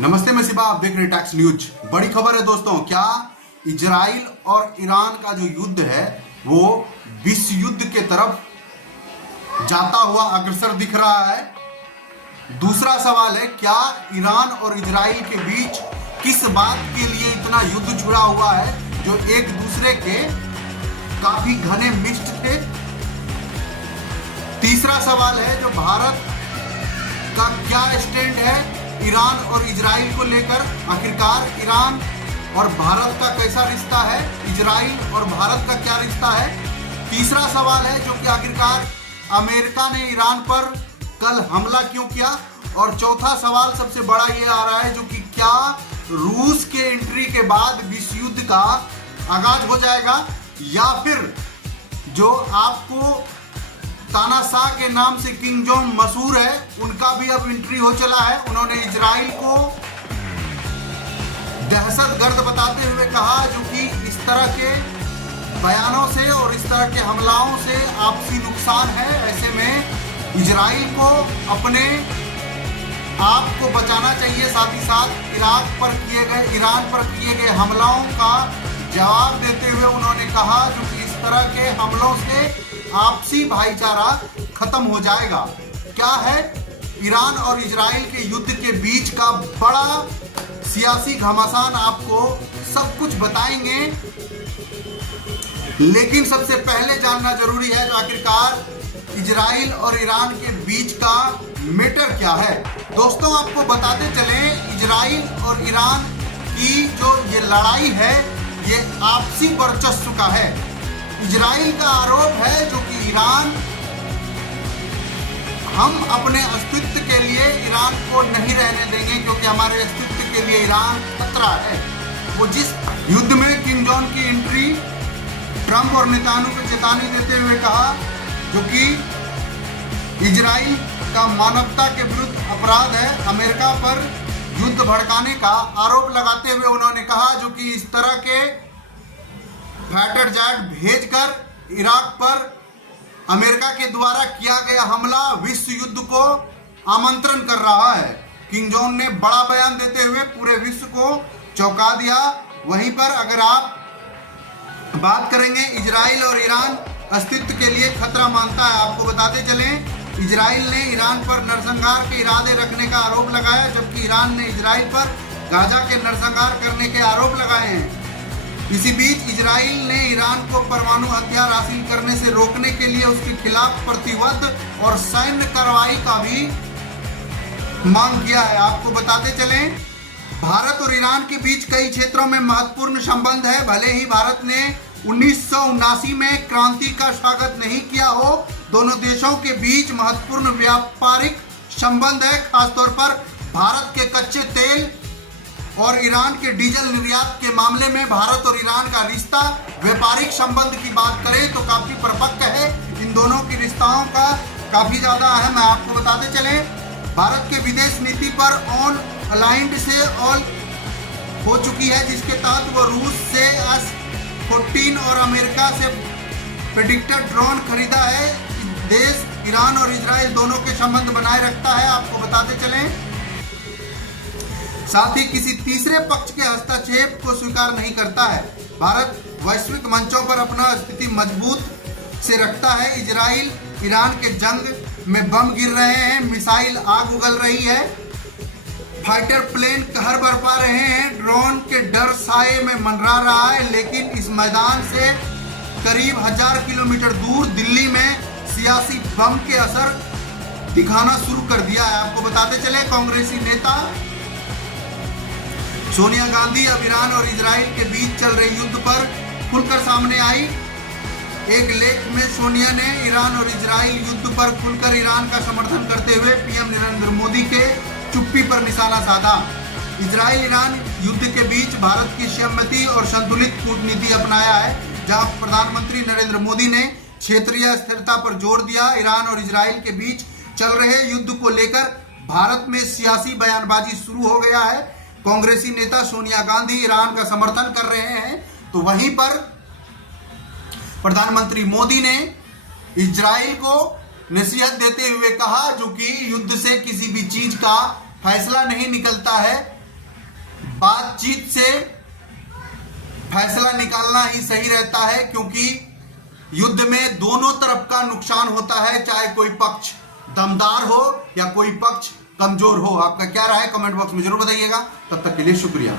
नमस्ते, मैं सिबा, आप देख रहे हैं टैक्स न्यूज। बड़ी खबर है दोस्तों, क्या इजराइल और ईरान का जो युद्ध है वो विश्व युद्ध के तरफ जाता हुआ अग्रसर दिख रहा है। दूसरा सवाल है, क्या ईरान और इजराइल के बीच किस बात के लिए इतना युद्ध जुड़ा हुआ है जो एक दूसरे के काफी घने मित्र थे। तीसरा सवाल है, जो भारत का क्या स्टैंड है ईरान और इजराइल को लेकर। आखिरकार ईरान और भारत का कैसा रिश्ता है, इजराइल और भारत का क्या रिश्ता है। तीसरा सवाल है जो कि आखिरकार अमेरिका ने ईरान पर कल हमला क्यों किया। और चौथा सवाल सबसे बड़ा ये आ रहा है जो कि क्या रूस के एंट्री के बाद विश्व युद्ध का आगाज हो जाएगा, या फिर जो आपको तानाशाह के नाम से किंग जोंग मशहूर है, उनका भी अब एंट्री हो चला है। उन्होंने इजराइल को दहशतगर्द बताते हुए कहा जो कि इस तरह के बयानों से और इस तरह के हमलाओं से आपसी नुकसान है। ऐसे में इजराइल को अपने आप को बचाना चाहिए। साथ ही साथ ईरान पर किए गए हमलों का जवाब देते हुए उन्होंने कहा जो कि इस तरह के हमलों से आपसी भाईचारा खत्म हो जाएगा। क्या है ईरान और इजराइल के युद्ध के बीच का बड़ा सियासी घमासान, आपको सब कुछ बताएंगे। लेकिन सबसे पहले जानना जरूरी है जो आखिरकार इजराइल और ईरान के बीच का मैटर क्या है। दोस्तों, आपको बताते चलें, इजराइल और ईरान की जो ये लड़ाई है ये आपसी वर्चस्व का है। इजराइल का आरोप है जो कि ईरान, हम अपने अस्तित्व के लिए ईरान को नहीं रहने देंगे क्योंकि हमारे अस्तित्व के लिए ईरान खतरा है। वो जिस युद्ध में किम जोंग की एंट्री ट्रंप और नेतान्याहू को चेतावनी देते हुए कहा जो कि इजराइल का मानवता के विरुद्ध अपराध है, अमेरिका पर युद्ध भड़काने का आरोप लगाते हुए उन्होंने कहा जो कि इस तरह के फाइटर जेट भेजकर इराक पर अमेरिका के द्वारा किया गया हमला विश्व युद्ध को आमंत्रण कर रहा है। किंग जोंग ने बड़ा बयान देते हुए पूरे विश्व को चौंका दिया। वहीं पर अगर आप बात करेंगे, इजराइल और ईरान अस्तित्व के लिए खतरा मानता है। आपको बताते चलें, इजराइल ने ईरान पर नरसंहार के इरादे रखने का आरोप लगाया, जबकि ईरान ने इजराइल पर गाजा के नरसंहार करने के आरोप लगाए हैं। इसी बीच इजराइल ने ईरान को परमाणु हथियार हासिल करने से रोकने के लिए उसके खिलाफ प्रतिबद्ध और सैन्य कार्रवाई का भी मांग किया है। आपको बताते चलें, भारत और ईरान के बीच कई क्षेत्रों में महत्वपूर्ण संबंध है। भले ही भारत ने 1979 में क्रांति का स्वागत नहीं किया हो, दोनों देशों के बीच महत्वपूर्ण व्यापारिक संबंध है। खासतौर पर भारत के कच्चे तेल और ईरान के डीजल निर्यात के मामले में भारत और ईरान का रिश्ता, व्यापारिक संबंध की बात करें तो काफी परिपक्व है। इन दोनों की रिश्ताओं का काफी ज्यादा अहम है। आपको बताते चलें, भारत के विदेश नीति पर ऑन अलाइंड से ऑल हो चुकी है, जिसके तहत वो रूस से S-14 और अमेरिका से प्रेडिक्टर ड्रोन खरीदा है। देश ईरान और इजराइल दोनों के संबंध बनाए रखता है। आपको बताते चलें, साथ ही किसी तीसरे पक्ष के हस्तक्षेप को स्वीकार नहीं करता है। भारत वैश्विक मंचों पर अपना स्थिति मजबूत से रखता है। इजराइल ईरान के जंग में बम गिर रहे हैं, मिसाइल आग उगल रही है, फाइटर प्लेन कहर बरपा रहे हैं, ड्रोन के डर साए में मंडरा रहा है। लेकिन इस मैदान से करीब 1000 किलोमीटर दूर दिल्ली में सियासी बम के असर दिखाना शुरू कर दिया है। आपको बताते चले, कांग्रेसी नेता सोनिया गांधी अब ईरान और इजराइल के बीच चल रहे युद्ध पर खुलकर सामने आई। एक लेख में सोनिया ने ईरान और इजराइल युद्ध पर खुलकर ईरान का समर्थन करते हुए पीएम नरेंद्र मोदी के चुप्पी पर निशाना साधा। इजराइल ईरान युद्ध के बीच भारत की सहमति और संतुलित कूटनीति अपनाया है, जहां प्रधानमंत्री नरेंद्र मोदी ने क्षेत्रीय स्थिरता पर जोर दिया। ईरान और इजराइल के बीच चल रहे युद्ध को लेकर भारत में सियासी बयानबाजी शुरू हो गया है। कांग्रेसी नेता सोनिया गांधी ईरान का समर्थन कर रहे हैं, तो वहीं पर प्रधानमंत्री मोदी ने इजराइल को नसीहत देते हुए कहा जो कि युद्ध से किसी भी चीज का फैसला नहीं निकलता है, बातचीत से फैसला निकालना ही सही रहता है, क्योंकि युद्ध में दोनों तरफ का नुकसान होता है, चाहे कोई पक्ष दमदार हो या कोई पक्ष कमजोर हो। आपका क्या राय है कमेंट बॉक्स में जरूर बताइएगा। तब तक के लिए शुक्रिया।